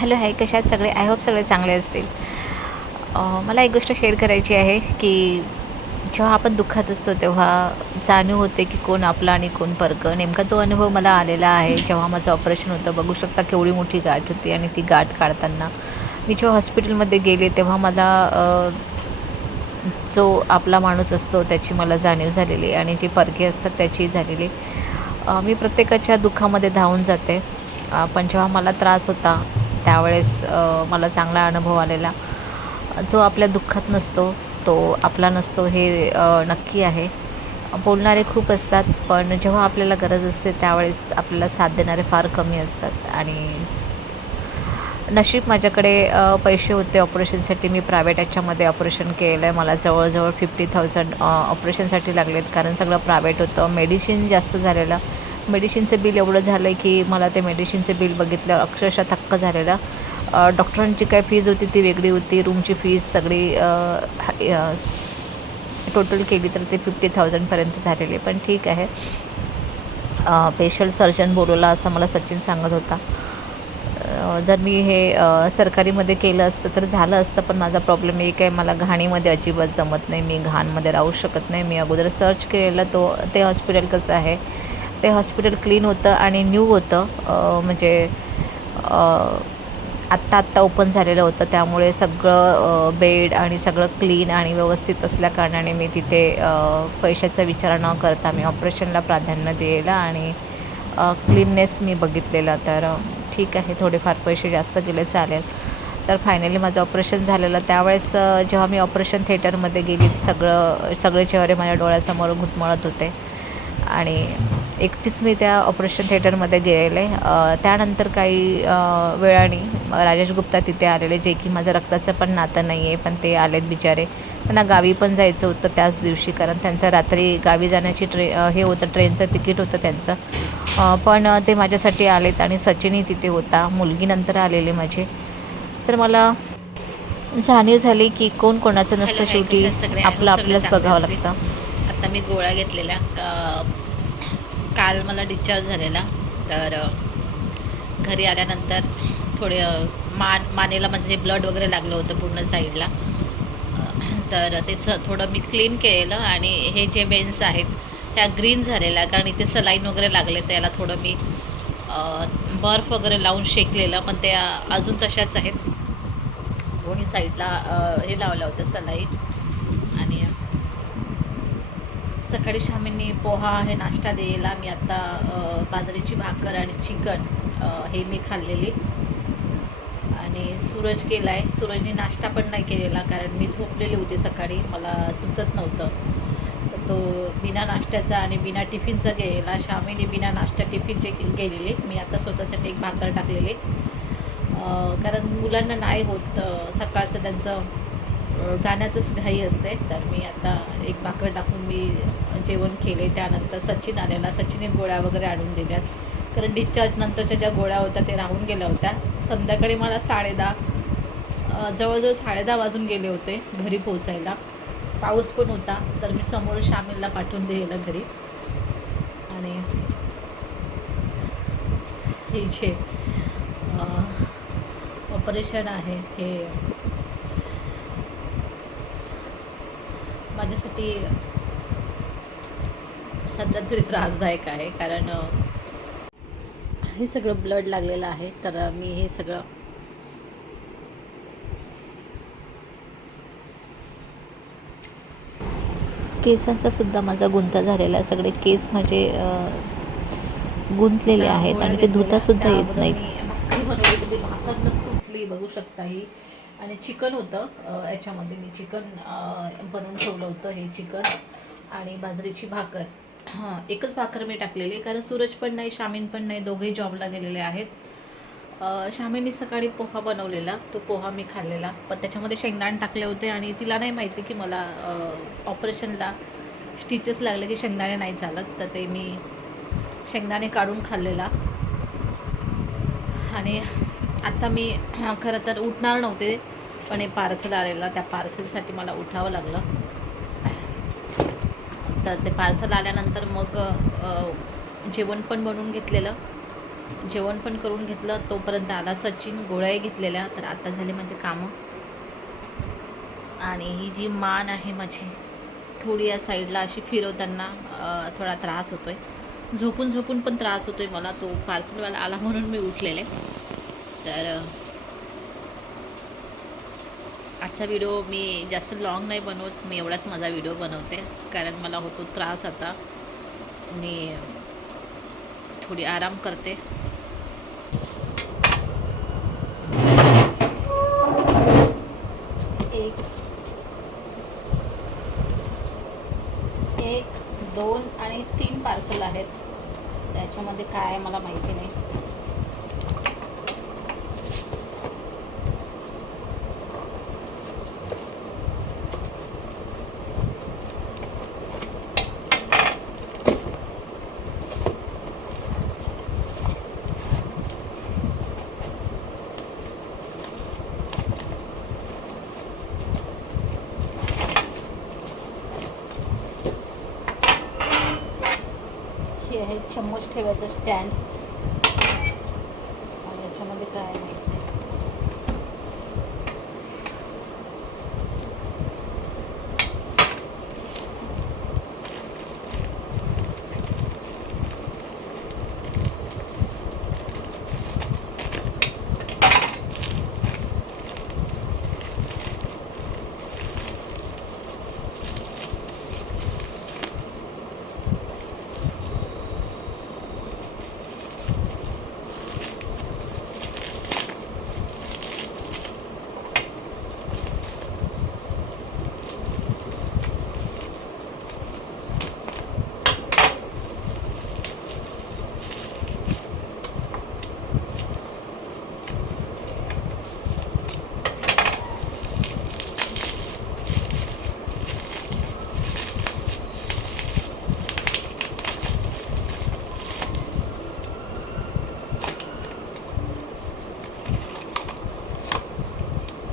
Hello hi, कशा आहेत सगळे? आय होप सगळे चांगले असतील. मला एक गोष्ट शेअर करायची आहे की जेव्हा आपण दुःखात असतो तेव्हा जाणीव होते की कोण आपलं आणि कोण परकं. नेमका तो अनुभव मला आलेला आहे जेव्हा माझं ऑपरेशन होतं. बघू शकता केवढी मोठी गाठ होती आणि ती गाठ काढताना मी जेव्हा हॉस्पिटलमध्ये गेले तेव्हा मला जो आपला माणूस असतो त्याची मला जाणीव झालेली आणि जे परके असतात त्याची झालेली. मी प्रत्येकाच्या दुःखामध्ये धावून जाते. पण जेव्हा मला त्रास होता त्यावेळेस मला चांगला अनुभव आलेला. जो आपल्या दुःखात नसतो तो आपला नसतो हे नक्की आहे. बोलणारे खूप असतात पण जेव्हा आपल्याला गरज असते त्यावेळेस आपल्याला साथ देणारे फार कमी असतात. आणि नशीब माझ्याकडे पैसे होते ऑपरेशनसाठी. मी प्रायव्हेट याच्यामध्ये ऑपरेशन केलं आहे. मला जवळजवळ 50,000 ऑपरेशनसाठी लागलेत कारण सगळं प्रायव्हेट होतं. मेडिसिन जास्त झालेलं. मेडिसिनचं बिल एवढं झालं आहे की मला ते मेडिसिनचं बिल बघितल्यावर अक्षरशः थक्क झालेलं. डॉक्टरांची काय फीज होती ती वेगळी होती. रूमची फीज सगळी टोटल केली तर ते 50,000पर्यंत झालेले. पण ठीक आहे. स्पेशल सर्जन बोलवला असं मला सचिन सांगत होता. जर मी हे सरकारीमध्ये केलं असतं तर झालं असतं. पण माझा प्रॉब्लेम एक आहे, मला घाणीमध्ये अजिबात जमत नाही. मी घाणमध्ये राहू शकत नाही. मी अगोदर सर्च केलेलं ते हॉस्पिटल कसं आहे. ते हॉस्पिटल क्लीन होतं आणि न्यू होतं. म्हणजे आत्ता ओपन झालेलं होतं. त्यामुळे सगळं बेड आणि सगळं क्लीन आणि व्यवस्थित असल्याकारणाने मी तिथे पैशाचा विचार न करता मी ऑपरेशनला प्राधान्य दिलेलं आणि क्लीननेस मी बघितलेला. तर ठीक आहे, थोडेफार पैसे जास्त गेले चालेल. तर फायनली माझं ऑपरेशन झालेलं. त्यावेळेस जेव्हा मी ऑपरेशन थिएटरमध्ये गेली सगळे चेहरे माझ्या डोळ्यासमोर घुटमळत होते आणि एकटीच मी त्या ऑपरेशन थिएटरमध्ये गेले. त्यानंतर काही वेळाने राजेश गुप्ता तिथे आलेले, जे की माझं रक्ताचं पण नातं नाही आहे. पण ते आलेत बिचारे. त्यांना गावी पण जायचं होतं त्याच दिवशी कारण त्यांचं रात्री गावी जाण्याची हे होतं, ट्रेनचं तिकीट होतं त्यांचं. पण ते माझ्यासाठी आलेत आणि सचिनही तिथे होता. मुलगी नंतर आलेली माझी. तर मला जाणीव झाली की कोण कोणाचं नसतं, शेवटी आपलं आपलंच बघावं लागतं. आता मी गोळ्या घेतलेल्या. काल मला डिस्चार्ज झालेला. तर घरी आल्यानंतर थोडे मानेला म्हणजे ब्लड वगैरे लागलं होतं पूर्ण साईडला. तर ते थोडं मी क्लीन केलं आणि हे जे वेन्स आहेत त्या ग्रीन झालेल्या कारण इथे सलाईन वगैरे लागले. त्याला थोडं मी बर्फ वगैरे लावून शेकलेलं पण ते अजून तशाच आहेत. दोन्ही साईडला हे लावलं होतं सलाईन. आणि सकाळी शामींनी पोहा हे नाश्ता द्यायला मी आत्ता बाजरीची भाकर आणि चिकन हे मी खाल्लेली. आणि सूरज केला आहे. सूरजने नाश्ता पण नाही केलेला कारण मी झोपलेली होती सकाळी, मला सुचत नव्हतं. तर तो बिना नाश्त्याचा आणि बिना टिफिनचा गेलेला. शामीने बिना नाश्ता टिफिनचे गेलेले. मी आता स्वतःसाठी एक भाकर टाकलेली कारण मुलांना नाही होत सकाळचं त्यांचं जाण्याचंच घाई असते. तर मी आता एक भाकर टाकून मी जेवण केले. त्यानंतर सचिन आलेला. सचिने गोळ्या वगैरे आणून दिल्यात कारण डिस्चार्ज नंतरच्या ज्या गोळ्या होत्या ते राहून गेल्या होत्या. संध्याकाळी मला 10:30 जवळजवळ 10:30 वाजून गेले होते घरी पोहोचायला. पाऊस पण होता तर मी समोर शामीलला पाठवून दिलेलं घरी. आणि हे जे ऑपरेशन आहे हे माझ्यासाठी सध्या तरी त्रासदायक आहे कारण हे सगळं ब्लड लागलेलं आहे. तर मी हे सगळं केसांचा सुद्धा माझा गुंता झालेला आहे. सगळे केस माझे गुंतलेले आहेत आणि ते धुतासुद्धा येत नाहीत. मी भाकरी बनवली होती, भाकर न तुटली बघू शकता ही. आणि चिकन होतं याच्यामध्ये मी चिकन बनवून ठेवलं होतं. हे चिकन आणि बाजरीची भाकर. एकच भाकर मी टाकलेली कारण सूरज पण नाही शामीन पण नाही, दोघेही जॉबला गेलेले आहेत. शामींनी सकाळी पोहा बनवलेला, तो पोहा मी खाल्लेला. पण त्याच्यामध्ये शेंगदाणे टाकले होते आणि तिला नाही माहिती की मला ऑपरेशनला स्टिचेस लागले की शेंगदाणे नाही चालत. तर ते मी शेंगदाणे काढून खाल्लेला. आणि आता मी खरं तर उठणार नव्हते पण हे पार्सल आलेलं, त्या पार्सलसाठी मला उठावं लागलं. तर ते पार्सल आल्यानंतर मग जेवण पण बनवून घेतलेलं जेवण पण करून घेतलं. तोपर्यंत आला सचिन, गोळ्याही घेतलेल्या. तर आता झाले म्हणजे कामं. आणि ही जी मान आहे माझी थोडी या साईडला अशी फिरवताना थोडा त्रास होतो आहे. झोपून झोपून पण त्रास होतो आहे मला. तो पार्सलवाला आला म्हणून मी उठलेले. तर आजचा व्हिडिओ मी जास्त लॉंग नाही बनवत. मी एवढाच माझा व्हिडिओ बनवते कारण मला होतो त्रास. आता मी थोडी आराम करते. एक 2 आणि 3 पार्सल आहेत. त्याच्यामध्ये काय आहे मला माहिती नाही. हे आहे चम्मच ठेवायचं स्टँड. आणि याच्यामध्ये काय आहे माहिती नाही.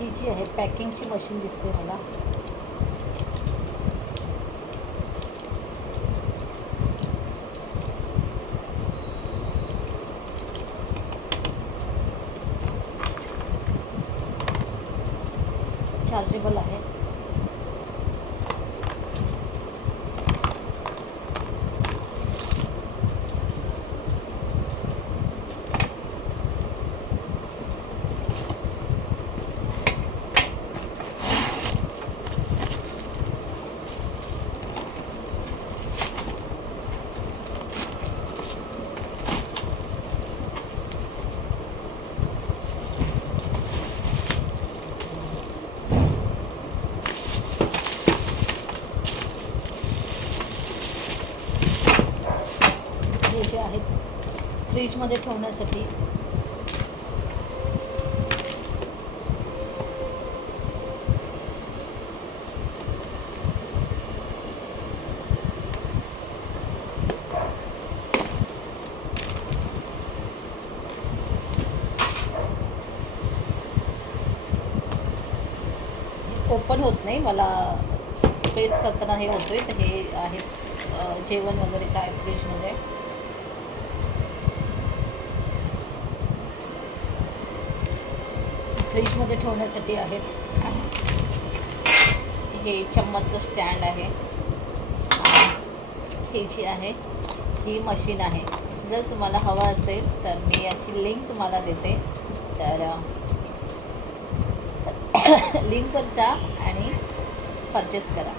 ही जी आहे पॅकिंगची मशीन दिसते मला. चार्जेबल आहे. हे जे आहेत फ्रीजमध्ये ठेवण्यासाठी. ओपन होत नाही मला, प्रेस करताना हे होतोय. तर हे आहे जेवण वगैरे काय फ्रीजमध्ये. फ्रीजमध्ये ठेवण्यासाठी आहेत. हे चम्मचचं स्टँड आहे. ही जी आहे ही मशीन आहे. जर तुम्हाला हवं असेल तर मी याची लिंक तुम्हाला देते. तर लिंकवर जा आणि परचेस करा.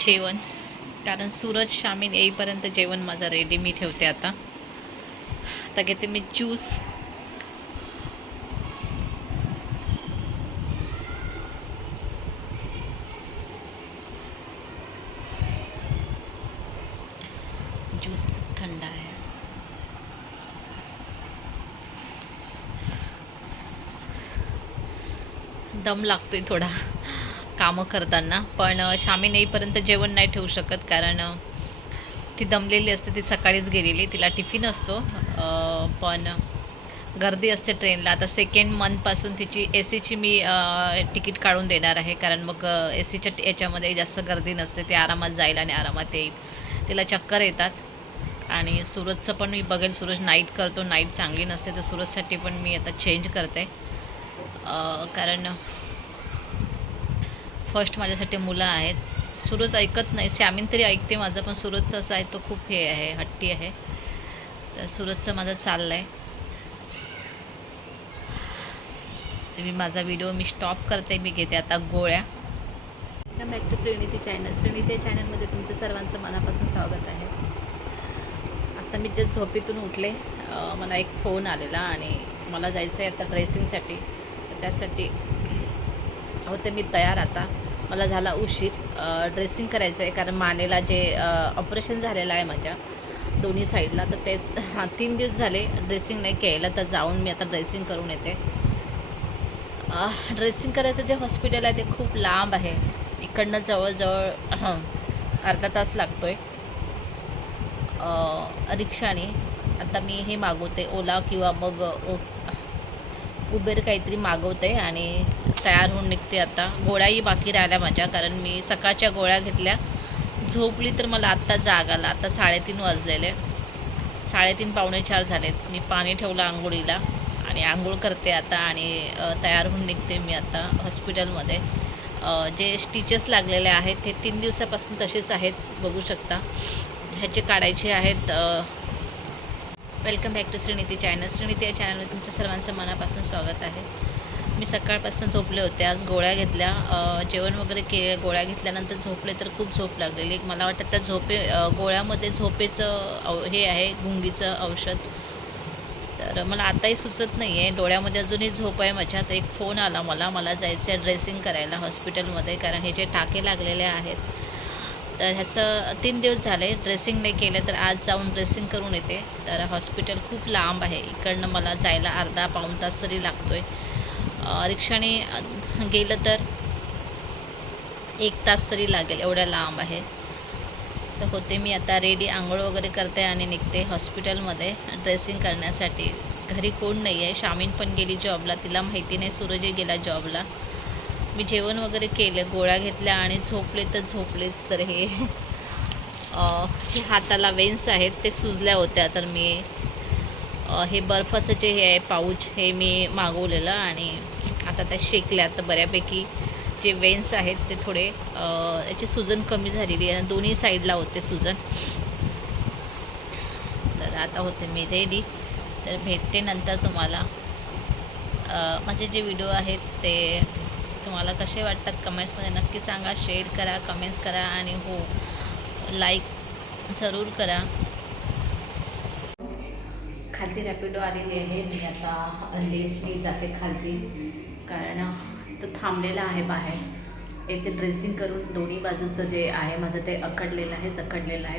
जेवण, कारण सूरज शामीन येईपर्यंत जेवण माझं रेडी मी ठेवते. आता घेते मी ज्यूस. ज्यूस खूप थंड आहे. दम लागतोय थोडा कामं करताना, पण शामीन येईपर्यंत जेवण नाही ठेवू शकत, कारण ती दमलेली असते. ती सकाळीच गेलेली, तिला टिफिन असतो. पण गर्दी असते ट्रेनला. आता सेकंड मंथपासून तिची AC ची मी तिकीट काढून देणार आहे, कारण मग AC च्या याच्यामध्ये जास्त गर्दी नसते. ती आरामात जाईल आणि आरामात येईल. तिला चक्कर येतात. आणि सूरजचं पण मी बघेल. सूरज नाईट करतो, नाईट चांगली नसते, तर सूरजसाठी पण मी आता चेंज करते. कारण फर्स्ट माझ्यासाठी मुलं आहेत. सूरज ऐकत नाही, शामीन तरी ऐकते माझं, पण सूरजचं असं आहे, तो खूप हे आहे, हट्टी आहे. तर सूरजचं माझं चाललं आहे. मी माझा व्हिडिओ स्टॉप करते. मी घेते आता गोळ्या. Back to Shrinidhi channel. Shrinidhi चॅनलमध्ये तुमचं सर्वांचं मनापासून स्वागत आहे. आता मी जस्ट झोपेतून उठले. मला एक फोन आलेला आणि मला जायचं आहे आता ड्रेसिंगसाठी. तर त्यासाठी होते मी तयार. आता मला झाला उशीर. ड्रेसिंग करायचं आहे, कारण मानेला जे ऑपरेशन झालेलं आहे माझ्या दोन्ही साईडला, तर तेच 3 दिवस झाले ड्रेसिंग नाही केलं. तर जाऊन मी आता ड्रेसिंग करून येते. ड्रेसिंग करायचं जे हॉस्पिटल आहे ते खूप लांब आहे. इकडनं जवळजवळ अर्धा तास लागतो आहे रिक्षाने. आता मी हे मागवते, ओला किंवा मग उबेर काहीतरी मागवते आणि तयार होऊन निघते. आता गोळ्याही बाकी राहिल्या माझ्या, कारण मी सकाळच्या गोळ्या घेतल्या, झोपली, तर मला आत्ता जाग आला. आता 3:30 वाजलेले, 3:30 पावणे 4 झालेत. मी पाणी ठेवलं आंघोळीला आणि आंघोळ करते आता आणि तयार होऊन निघते मी आता हॉस्पिटलमध्ये. जे स्टिचेस लागलेले आहेत ते 3 दिवसापासून तसेच आहेत, बघू शकता. ह्याचे काढायचे आहेत. Welcome back to Shrinidhi channel. Shrinidhi या चॅनलमध्ये तुमच्या सर्वांचं मनापासून स्वागत आहे. मी सकाळपासून झोपले होते. आज गोळ्या घेतल्या, जेवण वगैरे गोळ्या घेतल्यानंतर झोपले, तर खूप झोप लागलेली. मला वाटतं त्या गोळ्यामध्ये झोपेचं हे आहे, गुंगीचं औषध. तर मला आताही सुचत नाही आहे, डोळ्यामध्ये अजूनही झोप आहे माझ्या. तर एक फोन आला मला जायचं आहे ड्रेसिंग करायला हॉस्पिटलमध्ये, कारण हे जे टाके लागलेले आहेत. तर ह्याचं 3 दिवस झाले ड्रेसिंग नाही केलं, तर आज जाऊन ड्रेसिंग करून येते. तर हॉस्पिटल खूप लांब आहे. इकडनं मला जायला अर्धा पाऊण तास तरी लागतो आहे. रिक्षाने गेलं तर 1 तास तरी लागेल, एवढ्या लांब आहे. तर होते मी आता रेडी, आंघोळ वगैरे करते आणि निघते हॉस्पिटलमध्ये ड्रेसिंग करण्यासाठी. घरी कोण नाही आहे. शामीन पण गेली जॉबला, तिला माहिती नाही. सूरजही गेला जॉबला. मी जेवण वगैरे केलं, गोळ्या घेतल्या आणि झोपले तर झोपलेच. तर हे जे हाताला वेन्स आहेत ते सुजल्या होत्या, तर मी हे बर्फाचं जे हे आहे पाऊच, हे मी मागवलेलं आणि आता त्या शेकल्या. तर बऱ्यापैकी जे वेन्स आहेत ते थोडे याची सुजन कमी झालेली आहे, दोन्ही साईडला होते सुजन. तर आता होते मी रेडी. तर भेटते नंतर तुम्हाला. माझे जे व्हिडिओ आहेत ते तुम्हाला कसे वाटतात कमेंट्समध्ये नक्की सांगा. शेअर करा, कमेंट्स करा आणि हो, लाईक जरूर करा. खालती रॅपिडो आलेली आहे. मी आता लेफ्टली जाते खालती, कारण तो थांबलेला आहे बाहेर. येते ड्रेसिंग करून. दोन्ही बाजूचं जे आहे माझं ते अकडलेलं आहे.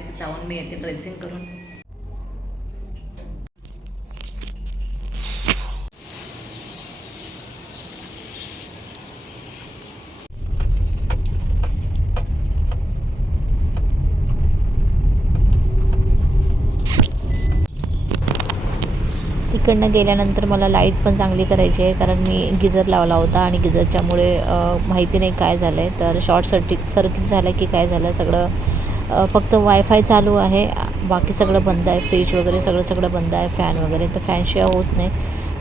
तर जाऊन मी येते ड्रेसिंग करून. इकडनं गेल्यानंतर मला लाईट पण चांगली करायची आहे, कारण मी गिझर लावला होता आणि गिझरच्यामुळे माहिती नाही काय झालं आहे. तर शॉर्ट सर्किट झालं की काय झालं, सगळं फक्त वायफाय चालू आहे, बाकी सगळं बंद आहे. फ्रीज वगैरे सगळं बंद आहे, फॅन वगैरे. तर फॅनशिवाय होत नाही.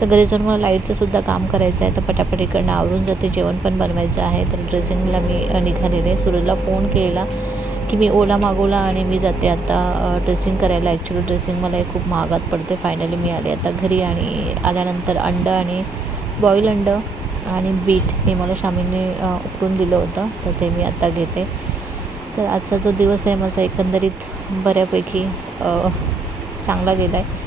तर घरी जाऊन मला लाईटचंसुद्धा काम करायचं आहे. तर पटापट इकडनं आवरून जाते. जेवण पण बनवायचं आहे. तर ड्रेसिंगला मी निघालेले. सूरजला फोन केला की मी ओला मागवला आणि मी जाते आता ड्रेसिंग करायला. ॲक्च्युली ड्रेसिंग मला खूप महागात पडते. फायनली मी आले आता घरी आणि आल्यानंतर अंडं आणि बॉईल अंडं आणि बीट हे मला शामीने उकडून दिलं होतं, तर ते मी आता घेते. तर आजचा जो दिवस आहे माझा एकंदरीत बऱ्यापैकी चांगला गेला आहे.